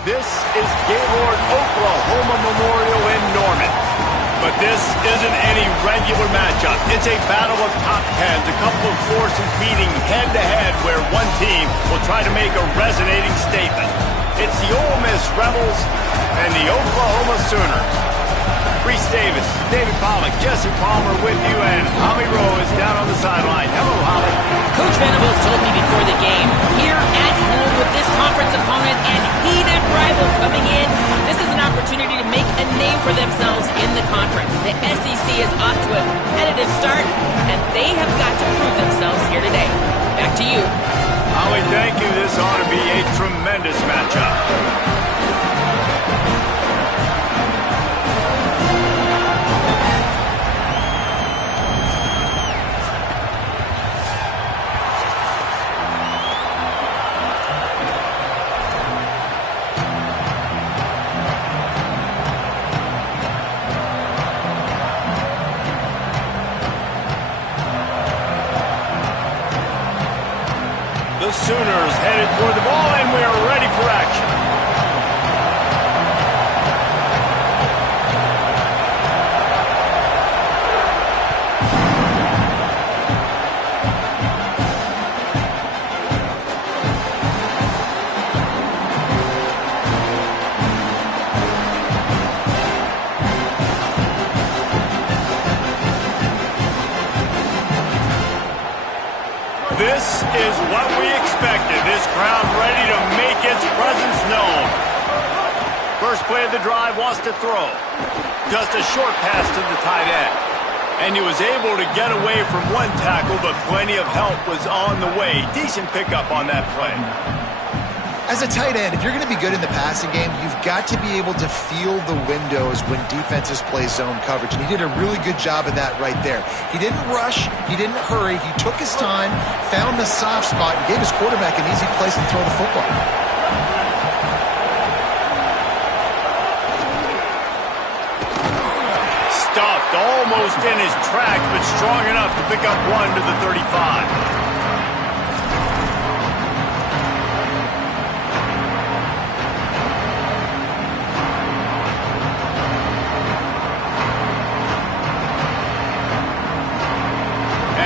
This is Gaylord Oklahoma Memorial in Norman. But this isn't any regular matchup. It's a battle of top tens, a couple of forces meeting head-to-head where one team will try to make a resonating statement. It's the Ole Miss Rebels and the Oklahoma Sooners. Reese Davis, David Pollock, Jesse Palmer with you, and Holly Rowe is down on the sideline. Hello, Holly. Coach Venables told me before the game, here at home with this conference opponent and heated rival coming in, this is an opportunity to make a name for themselves in the conference. The SEC is off to a competitive start, and they have got to prove themselves here today. Back to you. Holly, thank you. This ought to be a tremendous matchup. The Sooners headed toward the ball, and we are ready for action. This is what we expected. This crowd ready to make its presence known. First play of the drive wants to throw. Just a short pass to the tight end. And he was able to get away from one tackle, but plenty of help was on the way. Decent pickup on that play. As a tight end, if you're going to be good in the passing game, you've got to be able to feel the windows when defenses play zone coverage. And he did a really good job of that right there. He didn't rush. He didn't hurry. He took his time, found the soft spot, and gave his quarterback an easy place to throw the football. Stuffed almost in his tracks, but strong enough to pick up one to the 35.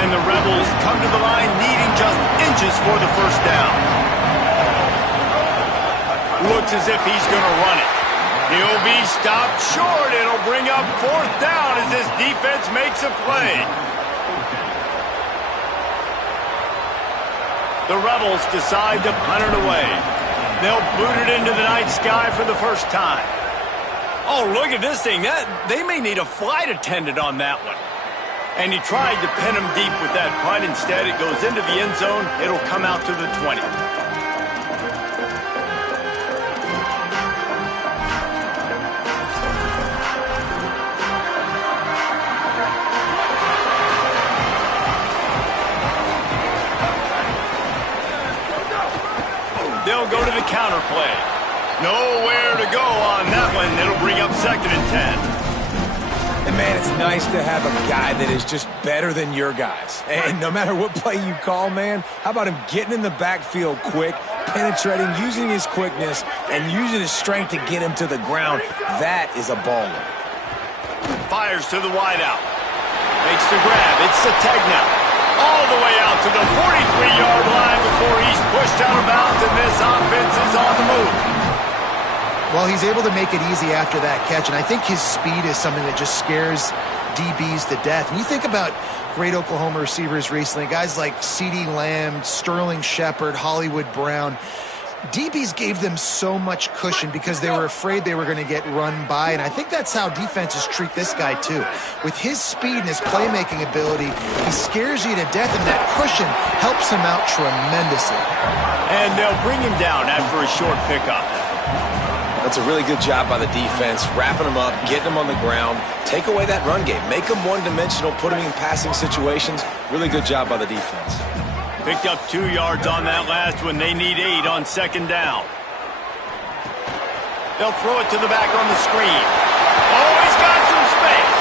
And the Rebels come to the line needing just inches for the first down. Looks as if he's going to run it. He'll be stopped short. It'll bring up fourth down as this defense makes a play. The Rebels decide to punt it away. They'll boot it into the night sky for the first time. Oh, look at this thing. They may need a flight attendant on that one. And he tried to pin him deep with that punt. Instead, it goes into the end zone. It'll come out to the 20. They'll go to the counter play. Nowhere to go on that one. It'll bring up 2nd and 10. And, man, it's nice to have a guy that is just better than your guys. And no matter what play you call, man, how about him getting in the backfield quick, penetrating, using his quickness, and using his strength to get him to the ground? That is a baller. Fires to the wideout. Makes the grab. It's Sategna. All the way out to the 43-yard line before he's pushed out of bounds, and this offense is on the move. Well, he's able to make it easy after that catch, and I think his speed is something that just scares DBs to death. And you think about great Oklahoma receivers recently, guys like CeeDee Lamb, Sterling Shepard, Hollywood Brown. DBs gave them so much cushion because they were afraid they were going to get run by, and I think that's how defenses treat this guy too. With his speed and his playmaking ability, he scares you to death, and that cushion helps him out tremendously. And they'll bring him down after a short pickup. That's a really good job by the defense, wrapping them up, getting them on the ground, take away that run game, make them one-dimensional, put them in passing situations. Really good job by the defense. Picked up 2 yards on that last one. They need 8 on 2nd down. They'll throw it to the back on the screen. Oh, he's got some space.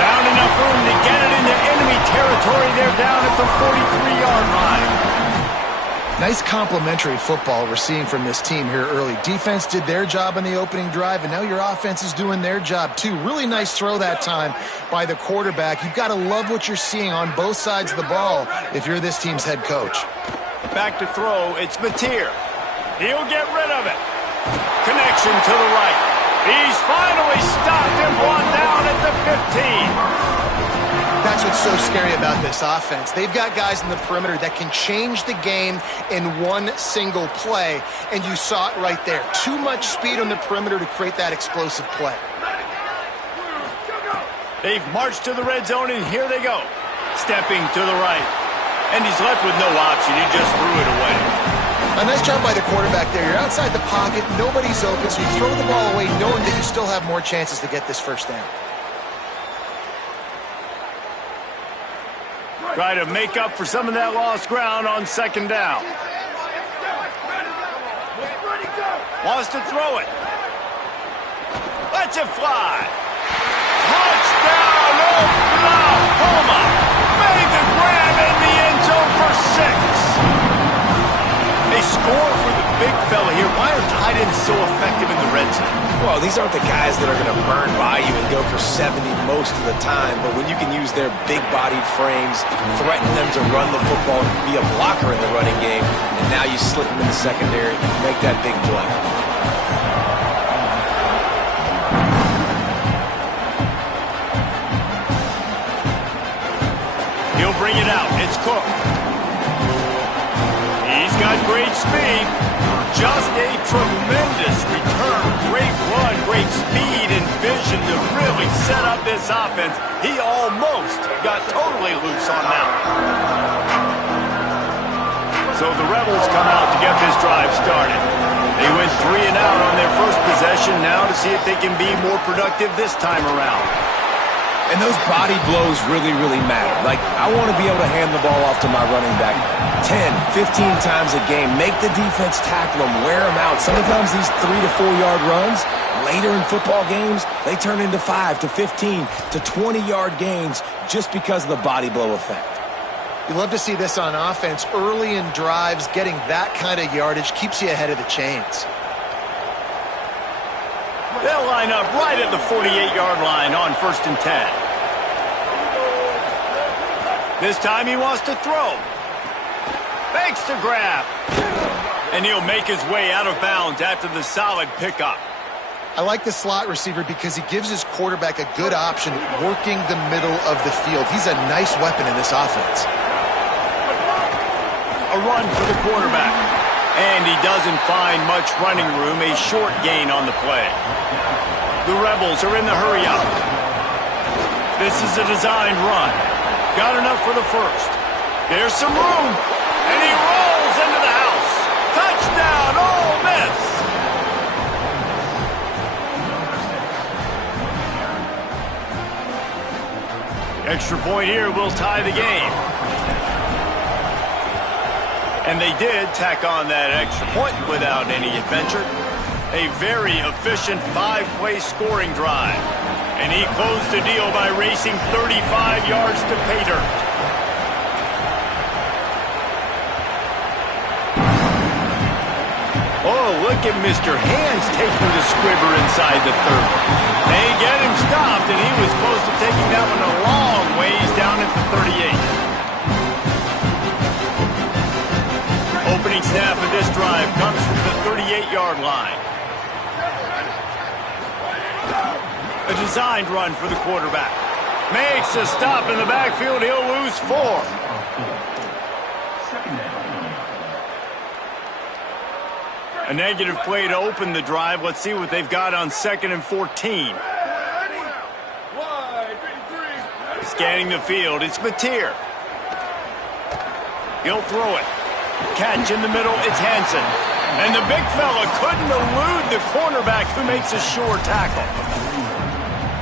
Found enough room to get it into enemy territory. They're down at the 43-yard line. Nice complementary football we're seeing from this team here early. Defense did their job in the opening drive, and now your offense is doing their job too. Really nice throw that time by the quarterback. You've got to love what you're seeing on both sides of the ball if you're this team's head coach. Back to throw, it's Mateer. He'll get rid of it. Connection to the right. He's finally stopped and brought down at the 15. That's what's so scary about this offense. They've got guys in the perimeter that can change the game in one single play, and you saw it right there. Too much speed on the perimeter to create that explosive play. They've marched to the red zone, and here they go. Stepping to the right. And he's left with no option. He just threw it away. A nice job by the quarterback there. You're outside the pocket. Nobody's open, so you throw the ball away knowing that you still have more chances to get this first down. Try to make up for some of that lost ground on 2nd down. Wants to throw it. Lets it fly. Touchdown, Oklahoma! Made the grab in the end zone for 6. They score for the big fella here. Why are tight ends so effective in the red zone? Well, these aren't the guys that are going to burn by you and go for 70 most of the time, but when you can use their big-bodied frames, threaten them to run the football and be a blocker in the running game, and now you slip them in the secondary and make that big play. He'll bring it out. It's Cook. got great speed. Just a tremendous return. Great run, great speed and vision to really set up this offense. He almost got totally loose on that one. So the Rebels come out to get this drive started. They went 3 and out on their first possession, now to see if they can be more productive this time around. And those body blows really, really matter. Like, I want to be able to hand the ball off to my running back 10, 15 times a game. Make the defense tackle them, wear them out. Sometimes these 3 to 4 yard runs, later in football games, they turn into 5 to 15 to 20 yard gains just because of the body blow effect. You love to see this on offense. Early in drives, getting that kind of yardage keeps you ahead of the chains. They'll line up right at the 48-yard line on 1st and 10. This time he wants to throw. Fakes to grab. And he'll make his way out of bounds after the solid pickup. I like the slot receiver because he gives his quarterback a good option working the middle of the field. He's a nice weapon in this offense. A run for the quarterback. And he doesn't find much running room, a short gain on the play. The Rebels are in the hurry-up. This is a designed run. Got enough for the first. There's some room. And he rolls into the house. Touchdown, Ole Miss! Extra point here will tie the game. And they did tack on that extra point without any adventure. A very efficient 5-play scoring drive. And he closed the deal by racing 35 yards to pay dirt. Oh, look at Mr. Hands taking the squibber inside the 30. They get him stopped, and he was close to taking that one a long ways down at the 38. Opening snap of this drive comes from the 38-yard line. A designed run for the quarterback. Makes a stop in the backfield. He'll lose 4. A negative play to open the drive. Let's see what they've got on 2nd and 14. Scanning the field. It's Mateer. He'll throw it. Catch in the middle, it's Hansen. And the big fella couldn't elude the cornerback who makes a sure tackle.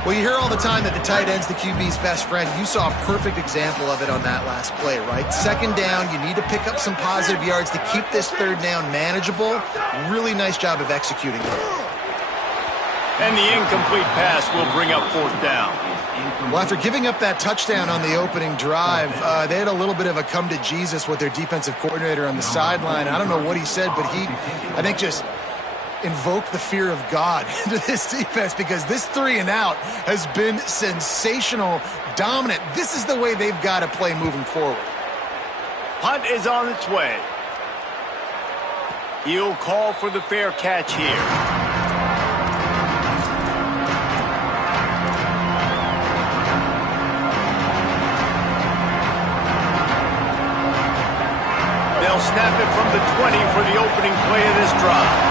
Well, you hear all the time that the tight end's the QB's best friend. You saw a perfect example of it on that last play, right? 2nd down, you need to pick up some positive yards to keep this 3rd down manageable. Really nice job of executing it. And the incomplete pass will bring up 4th down. Well, after giving up that touchdown on the opening drive, they had a little bit of a come to Jesus with their defensive coordinator on the sideline. I don't know what he said, but he, I think, just invoked the fear of God into this defense because this 3 and out has been sensational, dominant. This is the way they've got to play moving forward. Punt is on its way. He'll call for the fair catch here. They'll snap it from the 20 for the opening play of this drive.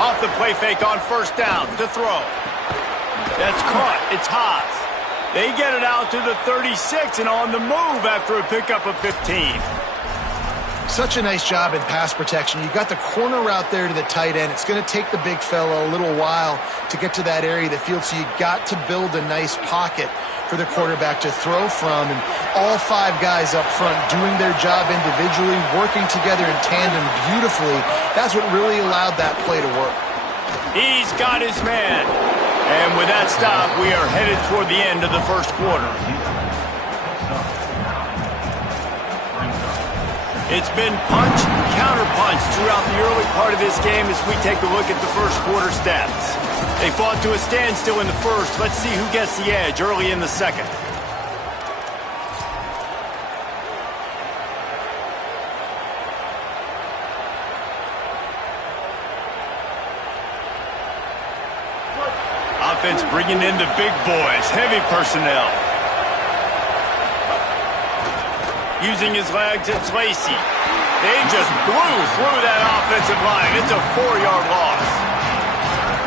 Off the play fake on 1st down to throw. That's caught. It's Haas. They get it out to the 36 and on the move after a pickup of 15. Such a nice job in pass protection. You got the corner route there to the tight end. It's going to take the big fella a little while to get to that area of the field, so you got to build a nice pocket for the quarterback to throw from. And all 5 guys up front doing their job individually, working together in tandem beautifully. That's what really allowed that play to work. He's got his man. And with that stop, we are headed toward the end of the 1st quarter. It's been punch, counter-punch throughout the early part of this game as we take a look at the 1st quarter stats. They fought to a standstill in the 1st. Let's see who gets the edge early in the 2nd. Offense bringing in the big boys, heavy personnel. Using his legs, it's Lacey. They just blew through that offensive line. It's a 4-yard loss.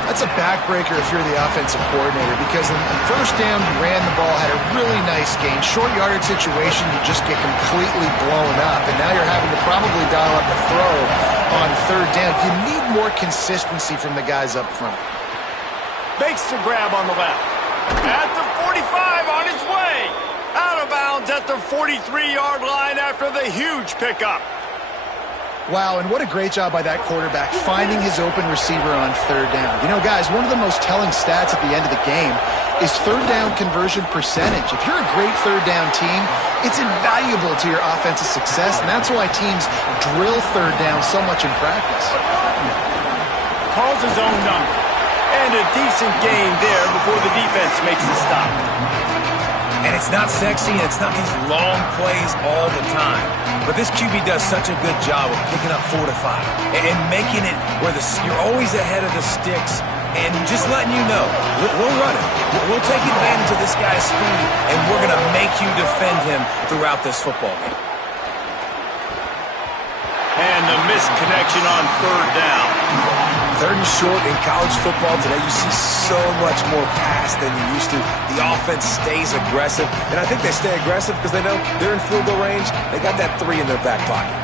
That's a backbreaker if you're the offensive coordinator, because in first down, you ran the ball, had a really nice gain. Short yardage situation, you just get completely blown up, and now you're having to probably dial up a throw on third down. You need more consistency from the guys up front. Makes the grab on the left. At the 45, on his way. Out of bounds at the 43-yard line after the huge pickup. Wow, and what a great job by that quarterback, finding his open receiver on third down. You know, guys, one of the most telling stats at the end of the game is third down conversion percentage. If you're a great third down team, it's invaluable to your offensive success, and that's why teams drill third down so much in practice. Calls his own number. And a decent gain there before the defense makes the stop. And it's not sexy, and it's not these long plays all the time. But this QB does such a good job of picking up 4 to 5 and making it where you're always ahead of the sticks and just letting you know, we'll run it. We'll take advantage of this guy's speed, and we're going to make you defend him throughout this football game. And the missed connection on third down. Third and short in college football today, you see so much more pass than you used to. The offense stays aggressive, and I think they stay aggressive because they know they're in field goal range. They got that 3 in their back pocket.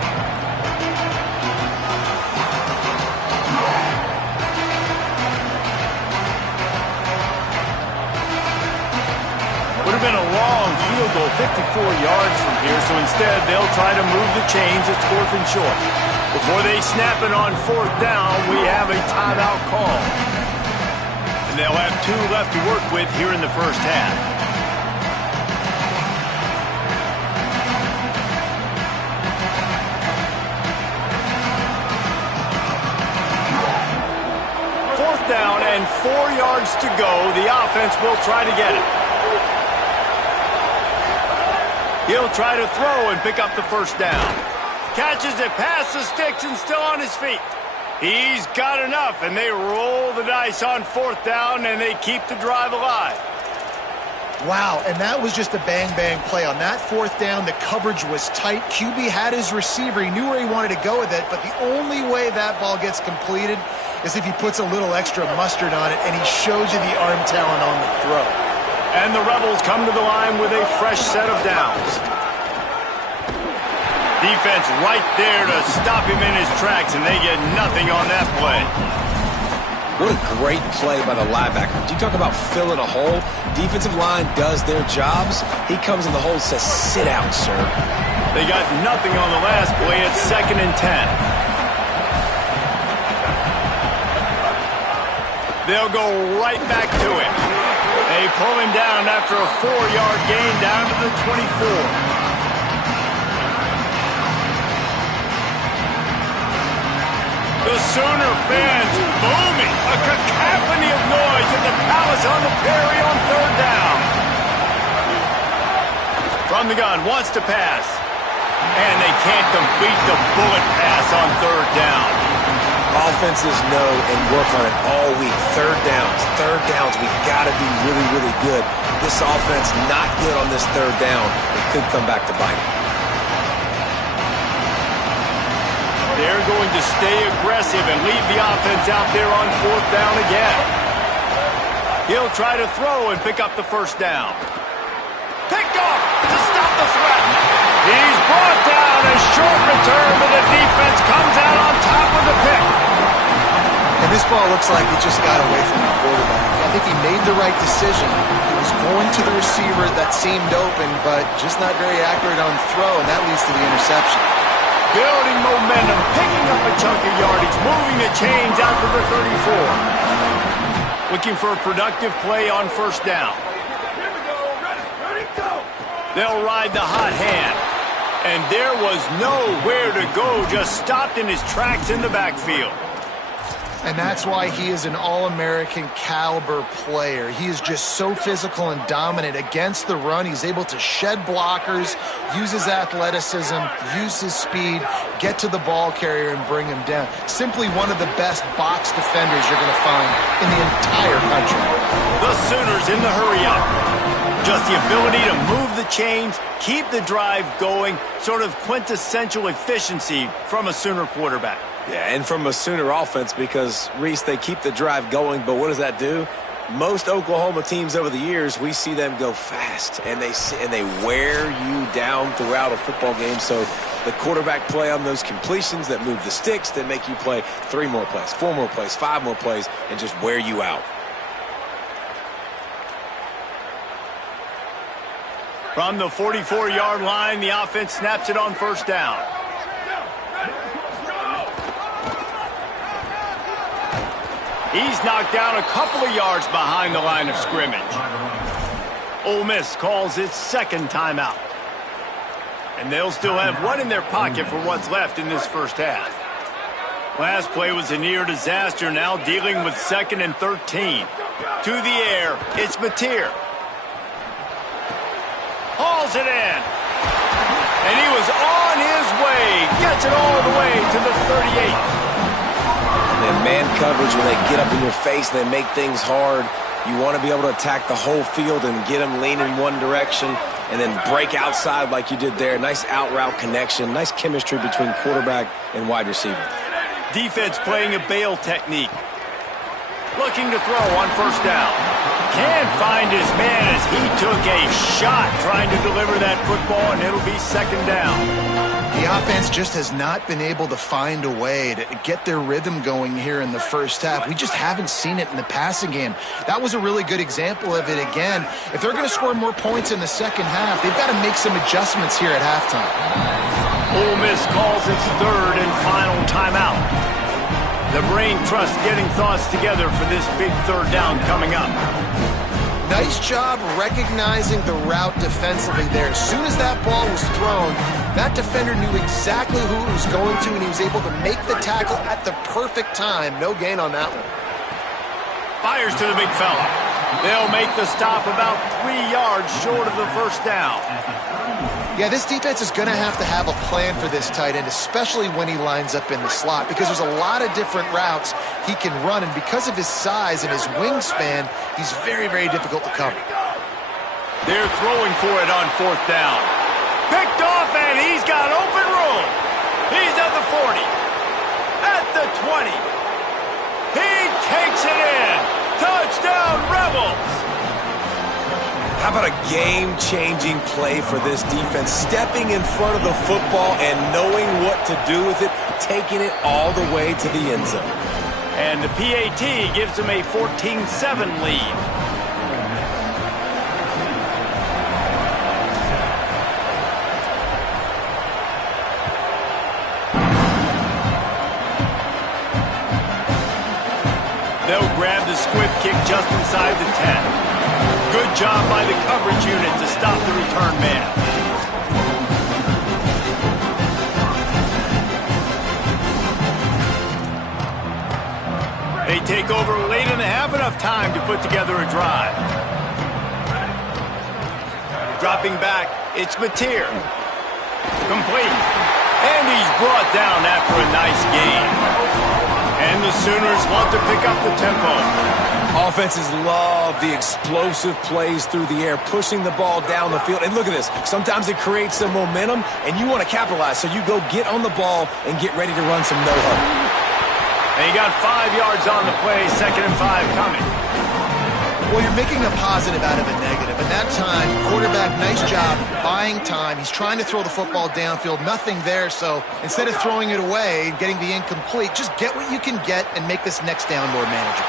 Would have been a long field goal, 54 yards from here, so instead they'll try to move the chains at 4th and short. Before they snap it on 4th down, we have a timeout call. And they'll have 2 left to work with here in the first half. Fourth down and 4 yards to go. The offense will try to get it. He'll try to throw and pick up the first down. Catches it past the sticks and still on his feet. He's got enough, and they roll the dice on 4th down, and they keep the drive alive. Wow, and that was just a bang-bang play. On that 4th down, the coverage was tight. QB had his receiver. He knew where he wanted to go with it, but the only way that ball gets completed is if he puts a little extra mustard on it, and he shows you the arm talent on the throw. And the Rebels come to the line with a fresh set of downs. Defense right there to stop him in his tracks, and they get nothing on that play. What a great play by the linebacker. You talk about filling a hole. Defensive line does their jobs. He comes in the hole and says, sit out, sir. They got nothing on the last play. It's 2nd and 10. They'll go right back to him. They pull him down after a 4-yard gain down to the 24. The Sooner fans booming, a cacophony of noise at the Palace on the Prairie on 3rd down. From the gun, wants to pass. And they can't complete the bullet pass on 3rd down. Offenses know and work on it all week. Third downs, we got to be really, really good. This offense not good on this 3rd down. It could come back to bite it. They're going to stay aggressive and leave the offense out there on 4th down again. He'll try to throw and pick up the first down. Picked off to stop the threat. He's brought down. A short return, but the defense comes out on top of the pick. And this ball looks like it just got away from the quarterback. I think he made the right decision. He was going to the receiver that seemed open, but just not very accurate on throw, and that leads to the interception. Building momentum, picking up a chunk of yardage, moving the chains out to the 34. Looking for a productive play on 1st down. Here we go. Ready, go. They'll ride the hot hand. And there was nowhere to go, just stopped in his tracks in the backfield. And that's why he is an all-American caliber player. He is just so physical and dominant against the run. He's able to shed blockers, use his athleticism, use his speed, get to the ball carrier and bring him down. Simply one of the best box defenders you're going to find in the entire entire country. The Sooners in the hurry up. Just the ability to move the chains, keep the drive going, sort of quintessential efficiency from a Sooner quarterback. Yeah, and from a Sooner offense because, Reese, they keep the drive going, but what does that do? Most Oklahoma teams over the years, we see them go fast, and they wear you down throughout a football game. So the quarterback play on those completions that move the sticks, that make you play 3 more plays, 4 more plays, 5 more plays, and just wear you out. From the 44-yard line, the offense snaps it on first down. He's knocked down a couple of yards behind the line of scrimmage. Ole Miss calls its second timeout. And they'll still have one in their pocket for what's left in this first half. Last play was a near disaster, now dealing with 2nd and 13. To the air, it's Mateer. Hauls it in. And he was on his way. Gets it all the way to the 38. And man coverage, when they get up in your face, they make things hard. You want to be able to attack the whole field and get them leaning one direction and then break outside like you did there. Nice out-route connection, nice chemistry between quarterback and wide receiver. Defense playing a bail technique. Looking to throw on first down. Can't find his man as he took a shot trying to deliver that football, and it'll be 2nd down. The offense just has not been able to find a way to get their rhythm going here in the first half. We just haven't seen it in the passing game. That was a really good example of it again. If they're going to score more points in the second half, they've got to make some adjustments here at halftime. Ole Miss calls its 3rd and final timeout. The brain trust getting thoughts together for this big 3rd down coming up. Nice job recognizing the route defensively there. As soon as that ball was thrown, that defender knew exactly who it was going to, and he was able to make the tackle at the perfect time. No gain on that one. Fires to the big fella. They'll make the stop about 3 yards short of the first down. Yeah, this defense is going to have a plan for this tight end, especially when he lines up in the slot, because there's a lot of different routes he can run, and because of his size and his wingspan, he's very, very difficult to cover. They're throwing for it on 4th down. Picked off, and he's got open room. He's at the 40. At the 20. He takes it in. Touchdown, Rebels. How about a game-changing play for this defense? Stepping in front of the football and knowing what to do with it, taking it all the way to the end zone. And the PAT gives them a 14-7 lead. They'll grab the squib kick just inside the 10. Good job by the coverage unit to stop the return man. They take over late and have enough time to put together a drive. Dropping back, it's Mateer. Complete. And he's brought down after a nice gain. And the Sooners want to pick up the tempo. Offenses love the explosive plays through the air, pushing the ball down the field. And look at this. Sometimes it creates some momentum, and you want to capitalize. So you go get on the ball and get ready to run some no-huddle. And he got 5 yards on the play, 2nd and 5 coming. Well, you're making a positive out of a negative. And that time, quarterback, nice job buying time. He's trying to throw the football downfield. Nothing there. So instead of throwing it away and getting the incomplete, just get what you can get and make this next down more manageable.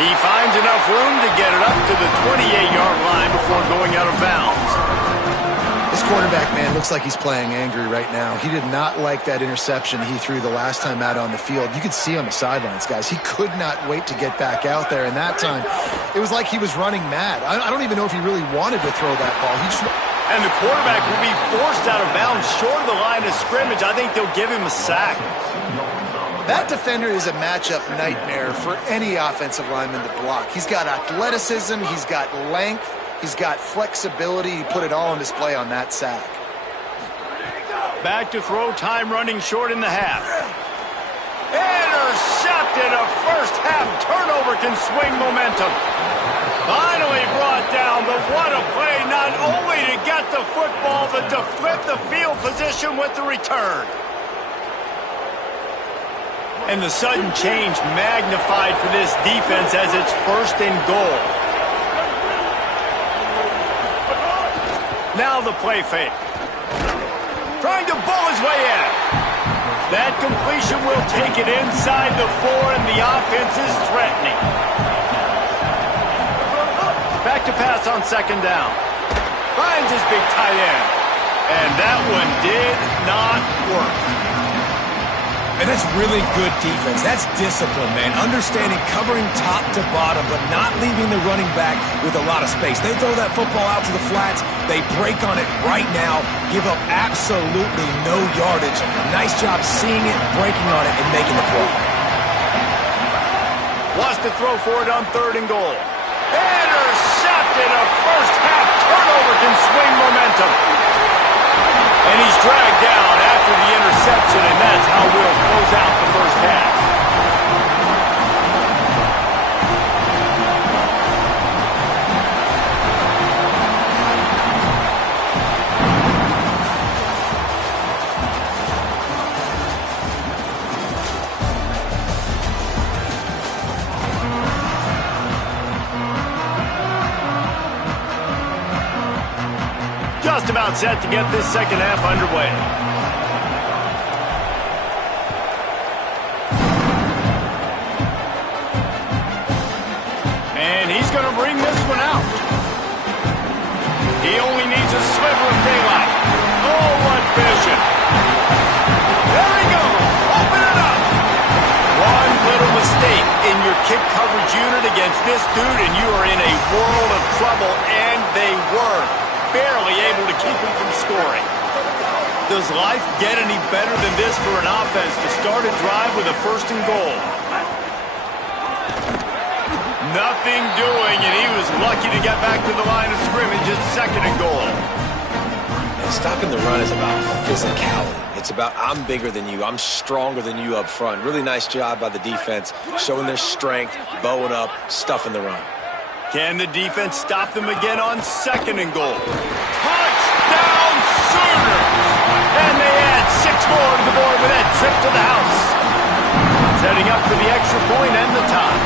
He finds enough room to get it up to the 28-yard line before going out of bounds. This quarterback, man, looks like he's playing angry right now. He did not like that interception he threw the last time out on the field. You could see on the sidelines, guys. He could not wait to get back out there. And that time, it was like he was running mad. I don't even know if he really wanted to throw that ball. And the quarterback will be forced out of bounds short of the line of scrimmage. I think they'll give him a sack. That defender is a matchup nightmare for any offensive lineman to block. He's got athleticism, he's got length, he's got flexibility. He put it all on display on that sack. Back to throw, time running short in the half. Intercepted! intercepted. A first-half turnover can swing momentum. Finally brought down, but what a play, not only to get the football, but to flip the field position with the return. And the sudden change magnified for this defense as it's 1st and goal. Now the play fake. Trying to bull his way in. That completion will take it inside the 4, and the offense is threatening. Back to pass on 2nd down. Finds his big tight end. And that one did not work. And that's really good defense. That's discipline, man. Understanding covering top to bottom, but not leaving the running back with a lot of space. They throw that football out to the flats. They break on it right now, give up absolutely no yardage. Nice job seeing it, breaking on it, and making the play. Wants to throw for it on 3rd and goal. Intercepted. A first-half turnover can swing momentum. And he's dragged down after the interception, and that's how we'll close out the first half. Just about set to get this 2nd half underway. And he's going to bring this one out. He only needs a sliver of daylight. Oh, what vision. There he goes. Open it up. One little mistake in your kick coverage unit against this dude, and you are in a world of trouble, and they were barely able to keep him from scoring. Does life get any better than this for an offense to start a drive with a 1st and goal? Nothing doing, and he was lucky to get back to the line of scrimmage at 2nd and goal. And stopping the run is about physicality. It's about I'm bigger than you, I'm stronger than you up front. Really nice job by the defense, showing their strength, bowing up, stuffing the run. Can the defense stop them again on 2nd and goal? Touchdown Sooners! And they add 6 more to the board with that trip to the house. Setting up for the extra point and the tie.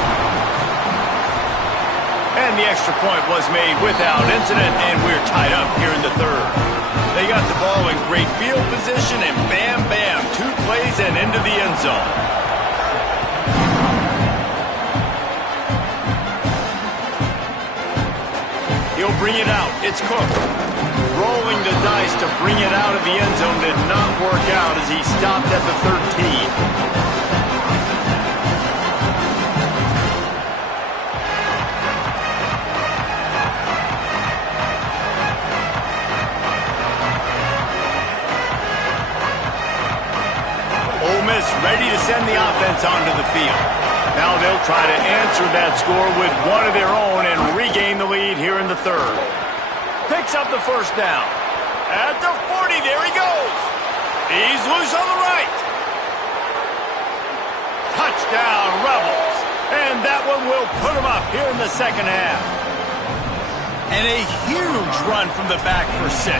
And the extra point was made without incident, and we're tied up here in the 3rd. They got the ball in great field position, and bam, bam, 2 plays and into the end zone. He'll bring it out. It's Cook. Rolling the dice to bring it out of the end zone did not work out as he stopped at the 13. Ole Miss ready to send the offense onto the field. Now they'll try to answer that score with one of their own and regain the lead here in the 3rd. Picks up the 1st down. At the 40, there he goes. He's loose on the right. Touchdown, Rebels. And that one will put him up here in the 2nd half. And a huge run from the back for 6.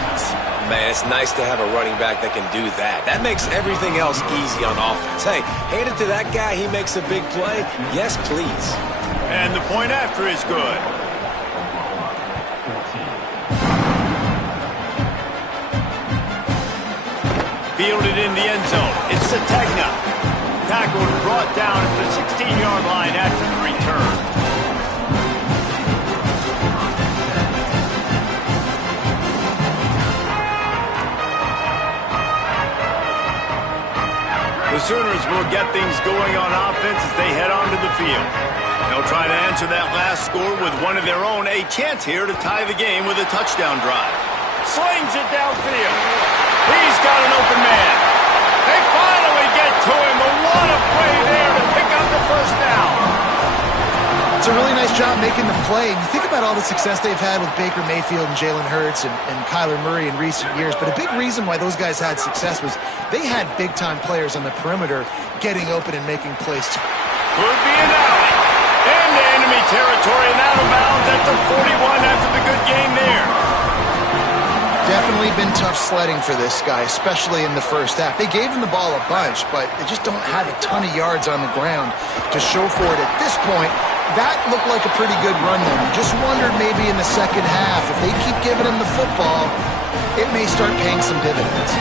Man, it's nice to have a running back that can do that. That makes everything else easy on offense. Hey, hand it to that guy. He makes a big play. Yes, please. And the point after is good. Fielded in the end zone. It's Sategna. Tackled and brought down at the 16-yard line after the return. The Sooners will get things going on offense as they head onto the field. They'll try to answer that last score with one of their own. A chance here to tie the game with a touchdown drive. Slings it downfield. He's got an open man. They finally get to him, but what a play there to pick up the 1st down. It's a really nice job making the play. And you think about all the success they've had with Baker Mayfield and Jalen Hurts and Kyler Murray in recent years. But a big reason why those guys had success was they had big-time players on the perimeter getting open and making plays. Could be an alley. Into enemy territory and out of bounds at the 41 after the good game there. Definitely been tough sledding for this guy, especially in the first half. They gave him the ball a bunch, but they just don't have a ton of yards on the ground to show for it at this point. That looked like a pretty good run though. You just wondered maybe in the second half, if they keep giving him the football, it may start paying some dividends.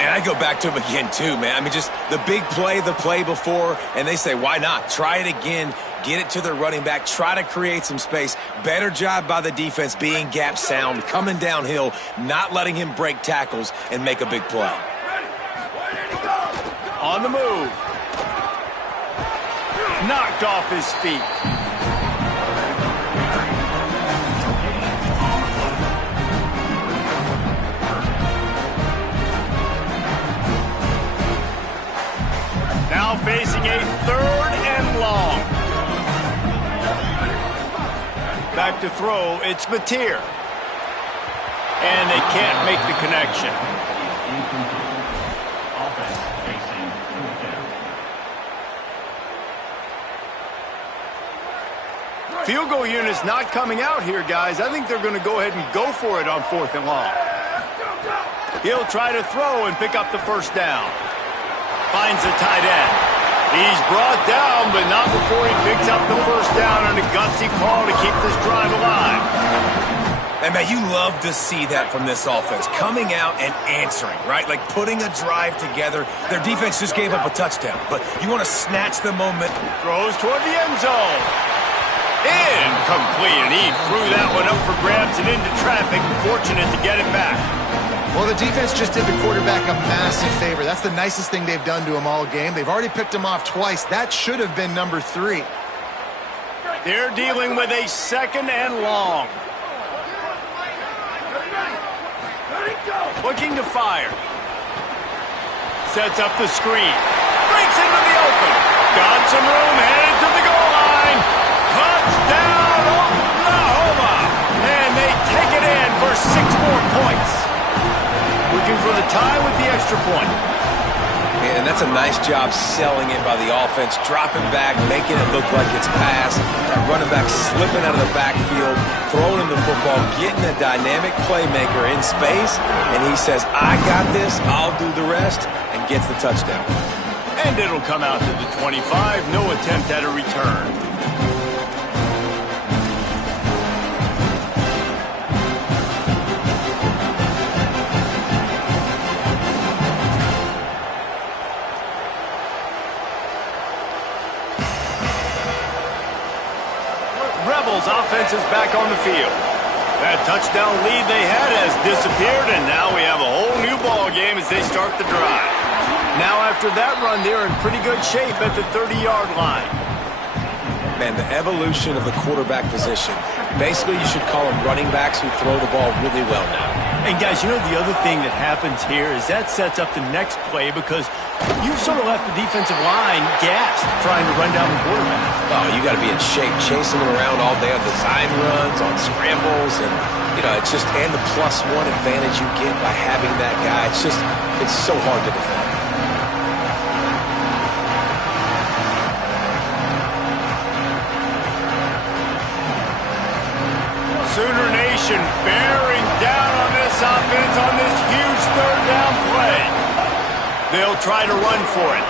And I go back to him again, too, man. I mean, just the big play, the play before, and they say, why not? Try it again, get it to their running back, try to create some space. Better job by the defense being gap sound, coming downhill, not letting him break tackles and make a big play. On the move. Knocked off his feet. Now facing a 3rd and long. Back to throw, it's Mateer. And they can't make the connection. Field goal unit's not coming out here, guys. I think they're going to go ahead and go for it on 4th and long. He'll try to throw and pick up the first down. Finds the tight end. He's brought down, but not before he picks up the first down on a gutsy call to keep this drive alive. And, man, you love to see that from this offense. Coming out and answering, right? Like putting a drive together. Their defense just gave up a touchdown, but you want to snatch the moment. Throws toward the end zone. Incomplete, and he threw that one up for grabs and into traffic. Fortunate to get it back. Well, the defense just did the quarterback a massive favor. That's the nicest thing they've done to him all game. They've already picked him off twice. That should have been number 3. They're dealing with a 2nd and long. Looking to fire. Sets up the screen. Breaks into the open. Got some room, headed to the goal line. Touchdown, Oklahoma! And they take it in for 6 more points. Looking for the tie with the extra point. And that's a nice job selling it by the offense, dropping back, making it look like it's pass. That running back slipping out of the backfield, throwing him the football, getting a dynamic playmaker in space, and he says, I got this, I'll do the rest, and gets the touchdown. And it'll come out to the 25, no attempt at a return. Rebels offense is back on the field. That touchdown lead they had has disappeared, and now we have a whole new ball game as they start the drive. Now after that run, they're in pretty good shape at the 30-yard line. Man, the evolution of the quarterback position. Basically, you should call them running backs who throw the ball really well now. And guys, you know the other thing that happens here is that sets up the next play because you've sort of left the defensive line gassed trying to run down the quarterback. Oh, you got to be in shape, chasing him around all day on design runs, on scrambles, and it's just and the +1 advantage you get by having that guy. It's so hard to defend. Sooner Nation bearing down on this offense on this huge 3rd down play. They'll try to run for it.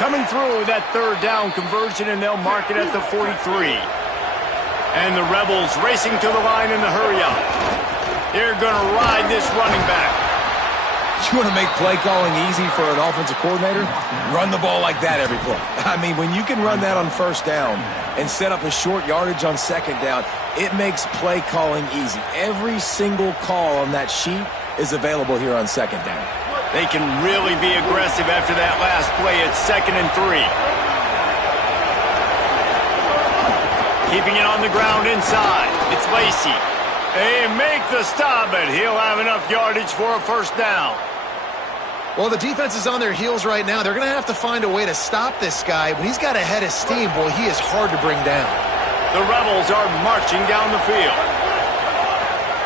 Coming through that 3rd down conversion, and they'll mark it at the 43. And the Rebels racing to the line in the hurry-up. They're going to ride this running back. You want to make play calling easy for an offensive coordinator? Run the ball like that every play. I mean, when you can run that on 1st down and set up a short yardage on 2nd down, it makes play calling easy. Every single call on that sheet is available here on 2nd down. They can really be aggressive after that last play at 2nd and 3. Keeping it on the ground inside. It's Lacey. They make the stop, but he'll have enough yardage for a 1st down. Well, the defense is on their heels right now. They're going to have to find a way to stop this guy. When he's got a head of steam, boy, he is hard to bring down. The Rebels are marching down the field.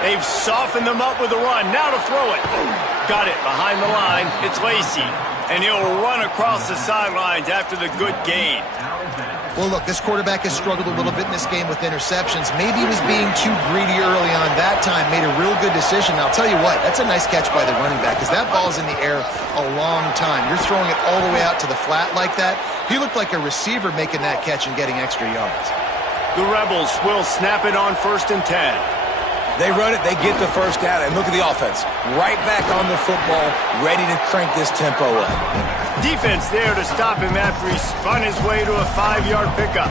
They've softened them up with a run. Now to throw it. Got it behind the line. It's Lacey. And he'll run across the sidelines after the good gain. Well, look, this quarterback has struggled a little bit in this game with interceptions. Maybe he was being too greedy early on that time, made a real good decision. I'll tell you what, that's a nice catch by the running back because that ball's in the air a long time. You're throwing it all the way out to the flat like that. He looked like a receiver making that catch and getting extra yards. The Rebels will snap it on 1st and 10. They run it, they get the first down, and look at the offense. Right back on the football, ready to crank this tempo up. Defense there to stop him after he spun his way to a 5-yard pickup.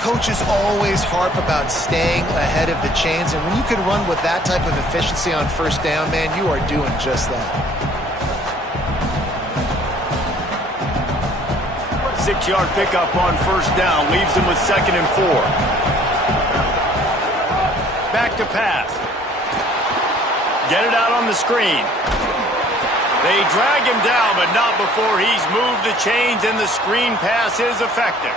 Coaches always harp about staying ahead of the chains, and when you can run with that type of efficiency on 1st down, man, you are doing just that. 6-yard pickup on 1st down leaves him with 2nd and 4. Back to pass. Get it out on the screen. They drag him down, but not before he's moved the chains, and the screen pass is effective.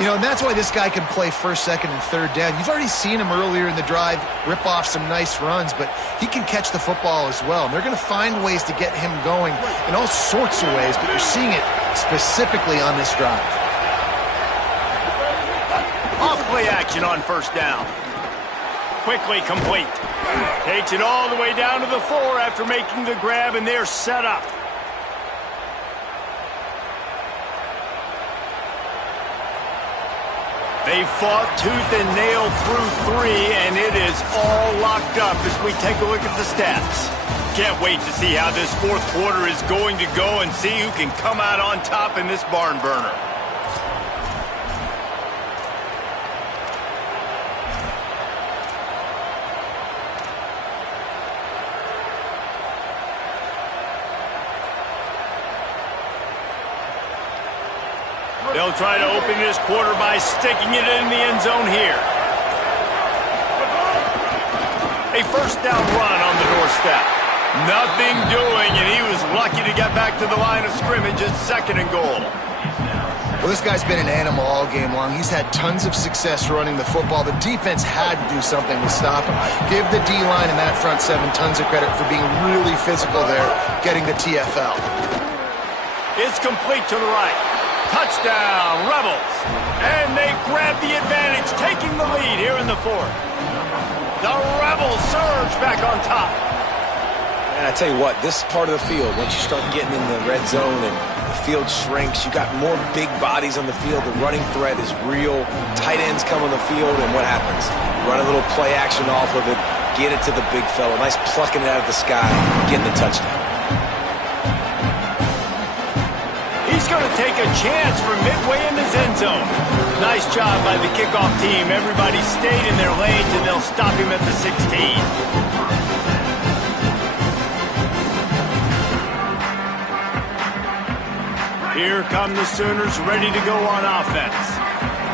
You know, and that's why this guy can play 1st, 2nd, and 3rd down. You've already seen him earlier in the drive rip off some nice runs, but he can catch the football as well. And they're going to find ways to get him going in all sorts of ways, but you're seeing it specifically on this drive. Off play action on 1st down. Quickly complete. Takes it all the way down to the 4 after making the grab, and they're set up. They fought tooth and nail through 3, and it is all locked up as we take a look at the stats. Can't wait to see how this 4th quarter is going to go and see who can come out on top in this barn burner. They'll try to open this quarter by sticking it in the end zone here. A 1st down run on the doorstep. Nothing doing, and he was lucky to get back to the line of scrimmage at 2nd and goal. Well, this guy's been an animal all game long. He's had tons of success running the football. The defense had to do something to stop him. Give the D-line and that front 7 tons of credit for being really physical there, getting the TFL. It's complete to the right. Touchdown, Rebels. And they grab the advantage, taking the lead here in the 4th. The Rebels surge back on top. And I tell you what, this part of the field, once you start getting in the red zone and the field shrinks, you got more big bodies on the field. The running threat is real. Tight ends come on the field, and what happens? Run a little play action off of it, get it to the big fella. Nice plucking it out of the sky, getting the touchdown. He's going to take a chance from midway in his end zone. Nice job by the kickoff team. Everybody stayed in their lanes, and they'll stop him at the 16. Here come the Sooners ready to go on offense.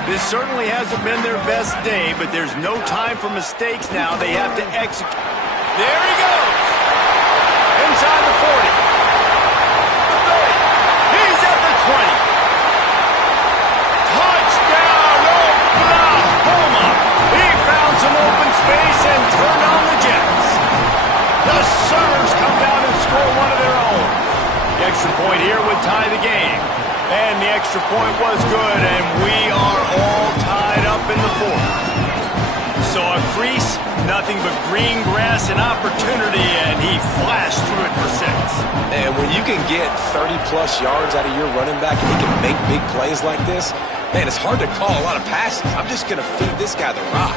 This certainly hasn't been their best day, but there's no time for mistakes now. They have to execute. There he goes. Inside the 40. The 30. He's at the 20. Touchdown, Oklahoma. He found some open space and turned on the Jets. The Sooners come down and score one of their own. The extra point here would tie the game. And the extra point was good, and we are all tied up in the 4th. So a crease, nothing but green grass and opportunity, and he flashed through it for 6. And when you can get 30-plus yards out of your running back and he can make big plays like this, man, it's hard to call a lot of passes. I'm just going to feed this guy the rock.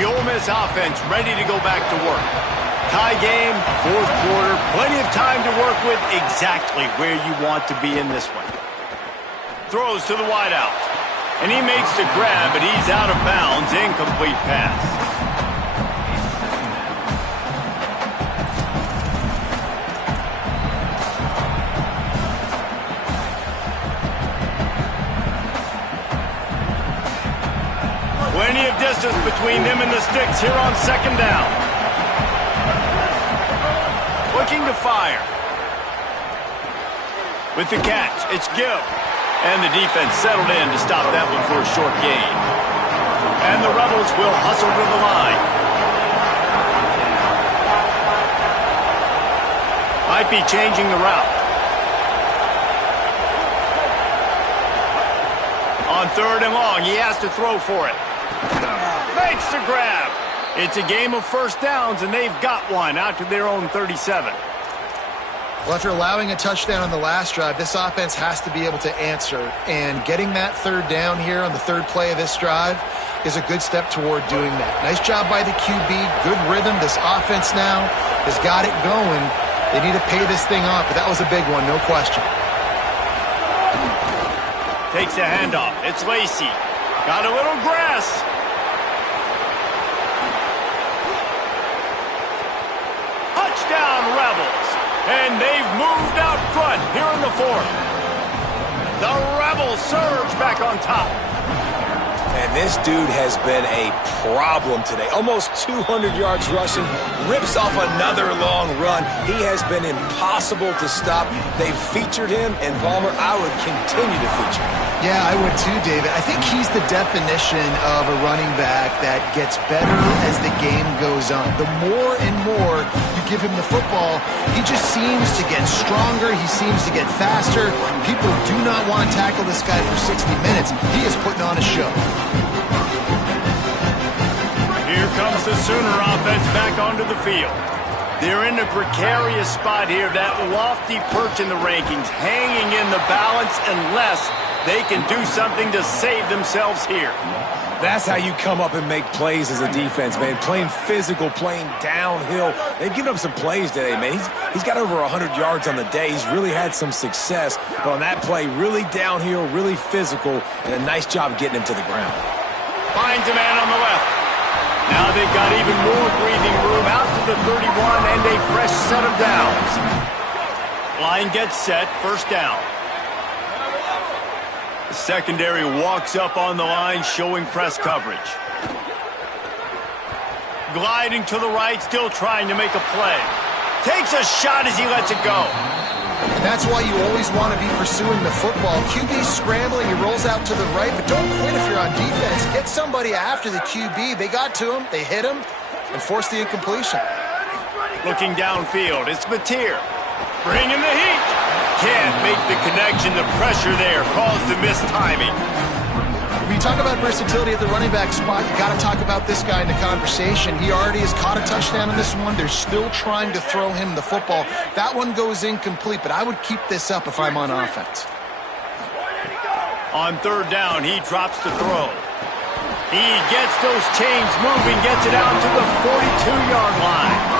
The Ole Miss offense ready to go back to work. Tie game, 4th quarter, plenty of time to work with, exactly where you want to be in this one. Throws to the wideout. And he makes the grab, but he's out of bounds. Incomplete pass. Plenty of distance between them and the sticks here on 2nd down. Looking to fire. With the catch, it's Gibb. And the defense settled in to stop that one for a short gain. And the Rebels will hustle to the line. Might be changing the route. On 3rd and long, he has to throw for it. Makes the grab. It's a game of first downs, and they've got one out to their own 37. Well, after allowing a touchdown on the last drive, this offense has to be able to answer. And getting that 3rd down here on the 3rd play of this drive is a good step toward doing that. Nice job by the QB. Good rhythm. This offense now has got it going. They need to pay this thing off, but that was a big one, no question. Takes the handoff. It's Lacey. Got a little grass. Touchdown, Rebels. And they've moved out front here in the 4th. The Rebels surge back on top. And this dude has been a problem today. Almost 200 yards rushing. Rips off another long run. He has been impossible to stop. They've featured him, and Palmer, I would continue to feature him. Yeah, I would too, David. I think he's the definition of a running back that gets better as the game goes on. The more and more you give him the football, he just seems to get stronger. He seems to get faster. People do not want to tackle this guy for 60 minutes. He is putting on a show. Here comes the Sooner offense back onto the field. They're in a precarious spot here, that lofty perch in the rankings, hanging in the balance unless they can do something to save themselves here. That's how you come up and make plays as a defense, man. Playing physical, playing downhill. They've given up some plays today, man. He's got over 100 yards on the day. He's really had some success. But on that play, really downhill, really physical, and a nice job getting him to the ground. Finds a man on the left. Now they've got even more breathing room out to the 31 and a fresh set of downs. Line gets set, 1st down. The secondary walks up on the line, showing press coverage. Gliding to the right, still trying to make a play. Takes a shot as he lets it go. And that's why you always want to be pursuing the football. QB scrambling, he rolls out to the right, but don't quit if you're on defense. Get somebody after the QB. They got to him, they hit him, and forced the incompletion. Looking downfield, it's Mateer. Bringing the heat. Can't make the connection. The pressure there caused the missed timing. When you talk about versatility at the running back spot, you got to talk about this guy in the conversation. He already has caught a touchdown in this one. They're still trying to throw him the football. That one goes incomplete, but I would keep this up if I'm on offense. On 3rd down, he drops the throw. He gets those chains moving, gets it out to the 42-yard line.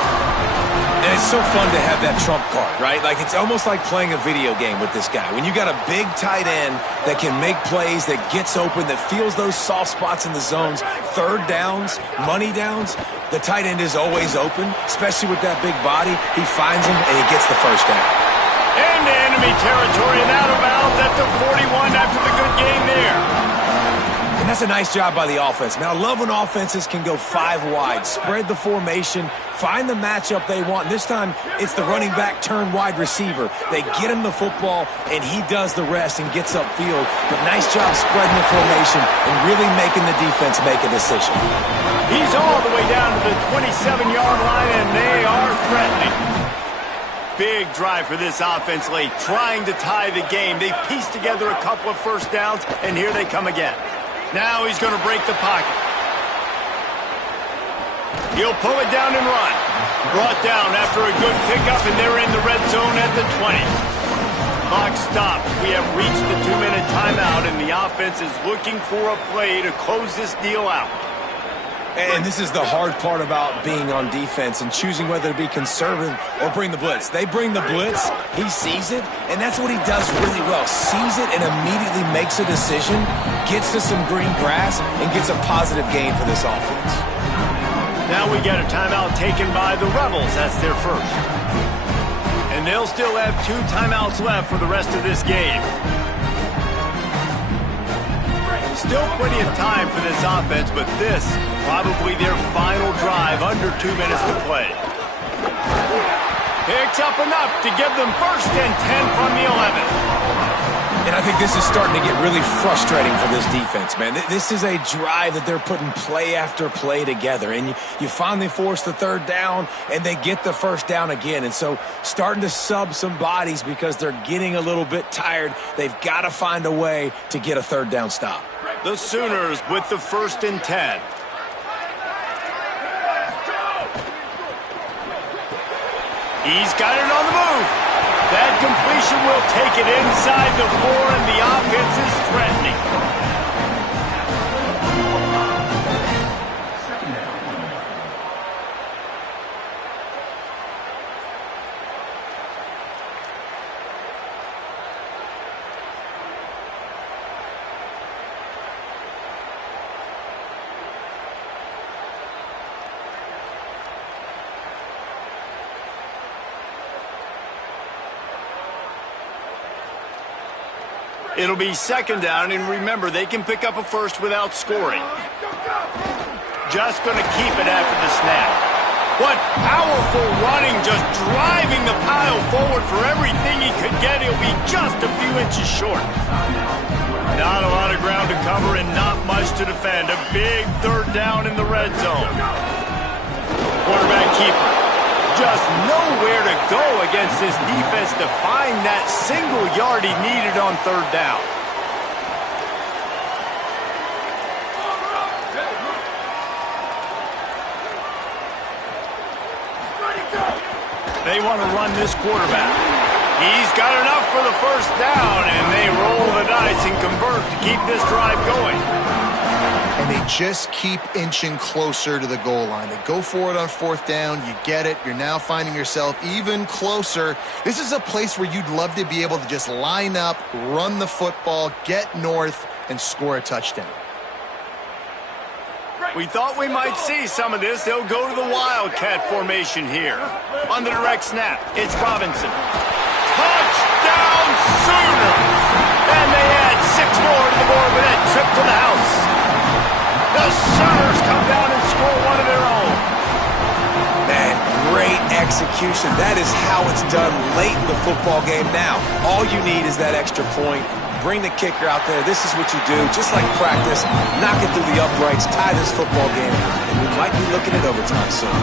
And it's so fun to have that trump card, right? Like, it's almost like playing a video game with this guy. When you got a big tight end that can make plays, that gets open, that feels those soft spots in the zones, 3rd downs, money downs, the tight end is always open, especially with that big body. He finds him, and he gets the 1st down. Into enemy territory, and out of bounds at the 41 after the good game there. And that's a nice job by the offense. Man, I love when offenses can go 5 wide, spread the formation, find the matchup they want. And this time, it's the running back turned wide receiver. They get him the football, and he does the rest and gets upfield. But nice job spreading the formation and really making the defense make a decision. He's all the way down to the 27-yard line, and they are threatening. Big drive for this offense late, trying to tie the game. They pieced together a couple of 1st downs, and here they come again. Now he's going to break the pocket. He'll pull it down and run. Brought down after a good pickup, and they're in the red zone at the 20. Clock stops. We have reached the 2-minute timeout, and the offense is looking for a play to close this deal out. And this is the hard part about being on defense and choosing whether to be conservative or bring the blitz. They bring the blitz, he sees it, and that's what he does really well. Sees it and immediately makes a decision, gets to some green grass, and gets a positive gain for this offense. Now we get a timeout taken by the Rebels. That's their 1st. And they'll still have 2 timeouts left for the rest of this game. Still plenty of time for this offense, but this probably their final drive, under 2 minutes to play. Picks up enough to give them 1st and 10 from the 11. And I think this is starting to get really frustrating for this defense, man. This is a drive that they're putting play after play together. And you finally force the 3rd down, and they get the 1st down again. And so starting to sub some bodies because they're getting a little bit tired. They've got to find a way to get a 3rd down stop. The Sooners with the 1st and 10. He's got it on the move. That completion will take it inside the 4, and the offense is threatening. It'll be 2nd down, and remember, they can pick up a 1st without scoring. Just going to keep it after the snap. What powerful running, just driving the pile forward for everything he could get. He'll be just a few inches short. Not a lot of ground to cover and not much to defend. A big 3rd down in the red zone. Quarterback keeper. Just nowhere to go against this defense to find that single yard he needed on 3rd down. They want to run this quarterback. He's got enough for the 1st down, and they roll the dice and convert to keep this drive going. And they just keep inching closer to the goal line. They go for it on 4th down. You get it. You're now finding yourself even closer. This is a place where you'd love to be able to just line up, run the football, get north, and score a touchdown. We thought we might see some of this. They'll go to the Wildcat formation here. On the direct snap, it's Robinson. Touchdown Sooners! And they add 6 more to the board with that trip to the house. The Sooners come down and score one of their own. Man, great execution. That is how it's done late in the football game. Now, all you need is that extra point. Bring the kicker out there. This is what you do. Just like practice, knock it through the uprights, tie this football game, and we might be looking at overtime soon.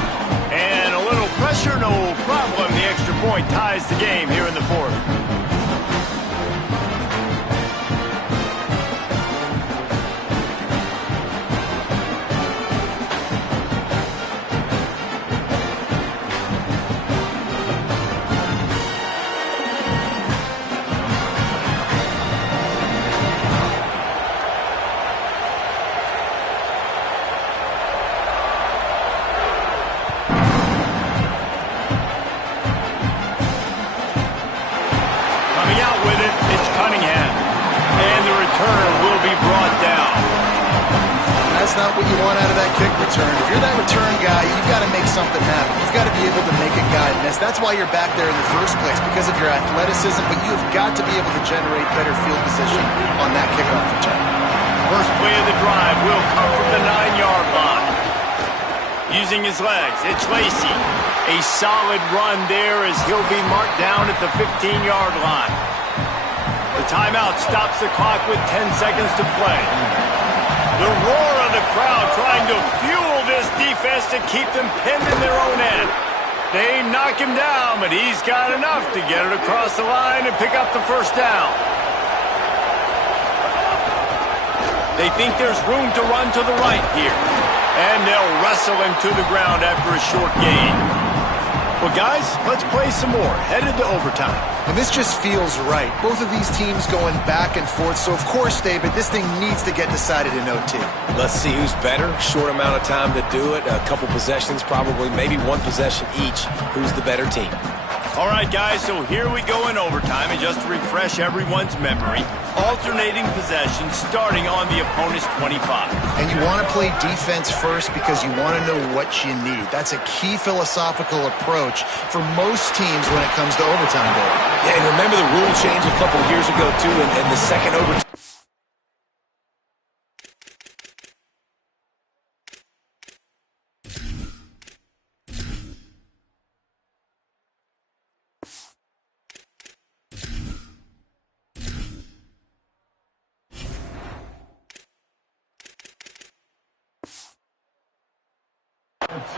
And a little pressure, no problem. The extra point ties the game here in the 4th. Not what you want out of that kick return. If you're that return guy, you've got to make something happen. You've got to be able to make a guy miss. That's why you're back there in the first place, because of your athleticism, but you've got to be able to generate better field position on that kickoff return. First play of the drive will come from the 9-yard line. Using his legs, it's Lacey. A solid run there as he'll be marked down at the 15-yard line. The timeout stops the clock with 10 seconds to play. The roar of the crowd trying to fuel this defense to keep them pinned in their own end. They knock him down, but he's got enough to get it across the line and pick up the 1st down. They think there's room to run to the right here. And they'll wrestle him to the ground after a short gain. Well, guys, let's play some more. Headed to overtime. And this just feels right. Both of these teams going back and forth. So, of course, David, this thing needs to get decided in OT. Let's see who's better. Short amount of time to do it. A couple possessions, probably maybe one possession each. Who's the better team? All right, guys, so here we go in overtime. And just to refresh everyone's memory, alternating possessions starting on the opponent's 25. And you want to play defense first because you want to know what you need. That's a key philosophical approach for most teams when it comes to overtime, David. Yeah, and remember the rule change a couple years ago, too, and the second overtime.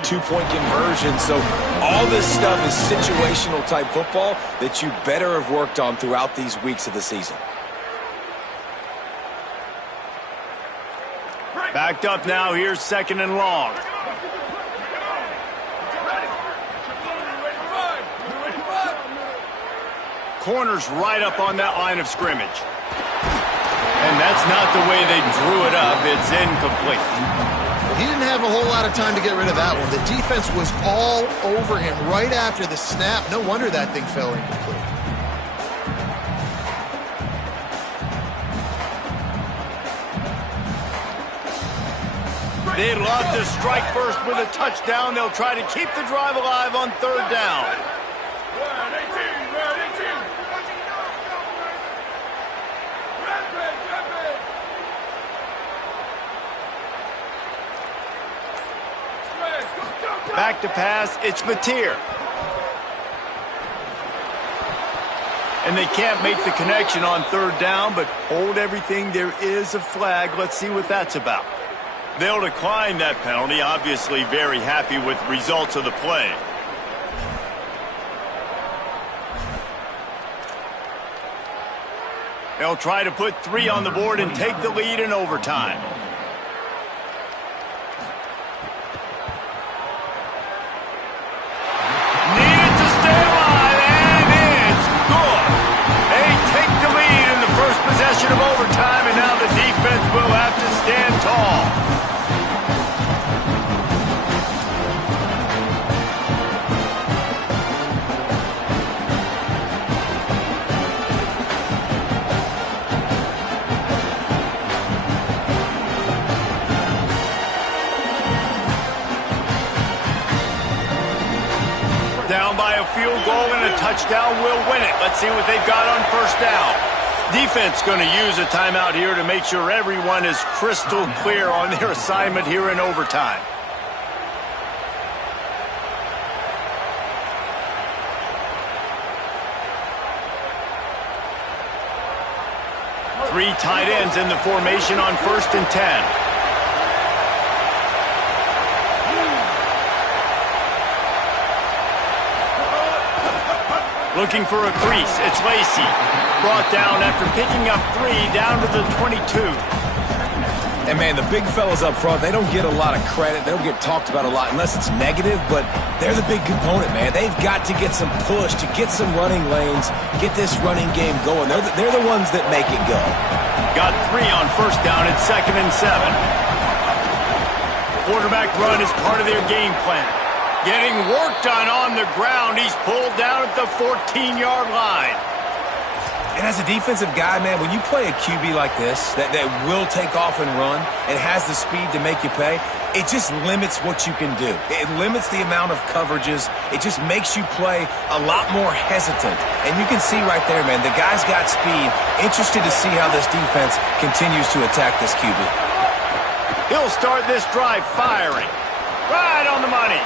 two-point conversion. So all this stuff is situational type football that you better have worked on throughout these weeks of the season. Backed up now. Here's 2nd and long. Corner's right up on that line of scrimmage. And that's not the way they drew it up. It's incomplete. He didn't have a whole lot of time to get rid of that one. The defense was all over him right after the snap. No wonder that thing fell incomplete. They'd love to strike first with a touchdown. They'll try to keep the drive alive on 3rd down. Back to pass, it's Mateer. And they can't make the connection on 3rd down, but hold everything. There is a flag. Let's see what that's about. They'll decline that penalty, obviously very happy with the results of the play. They'll try to put 3 on the board and take the lead in overtime. Needed to stay alive, and it's good. They take the lead in the first possession of overtime, and now the defense will have to stand tall. Down by a field goal and a touchdown will win it. Let's see what they've got on 1st down. Defense going to use a timeout here to make sure everyone is crystal clear on their assignment here in overtime. Three tight ends in the formation on 1st and 10. Looking for a crease. It's Lacey. Brought down after picking up 3 down to the 22. And, man, the big fellas up front, they don't get a lot of credit. They don't get talked about a lot unless it's negative, but they're the big component, man. They've got to get some push, to get some running lanes, get this running game going. They're the ones that make it go. Got 3 on 1st down at 2nd and 7. Quarterback run is part of their game plan. Getting work done on the ground. He's pulled down at the 14-yard line. And as a defensive guy, man, when you play a QB like this that will take off and run and has the speed to make you pay, it just limits what you can do. It limits the amount of coverages. It just makes you play a lot more hesitant. And you can see right there, man, the guy's got speed. Interested to see how this defense continues to attack this QB. He'll start this drive firing. Right on the money.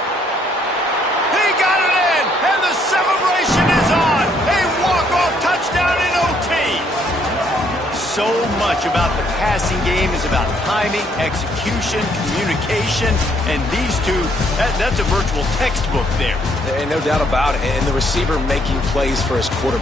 He got it in, and the celebration is on. A walk-off touchdown in OT. So much about the passing game is about timing, execution, communication, and these two, that's a virtual textbook there. And no doubt about it. And the receiver making plays for his quarterback.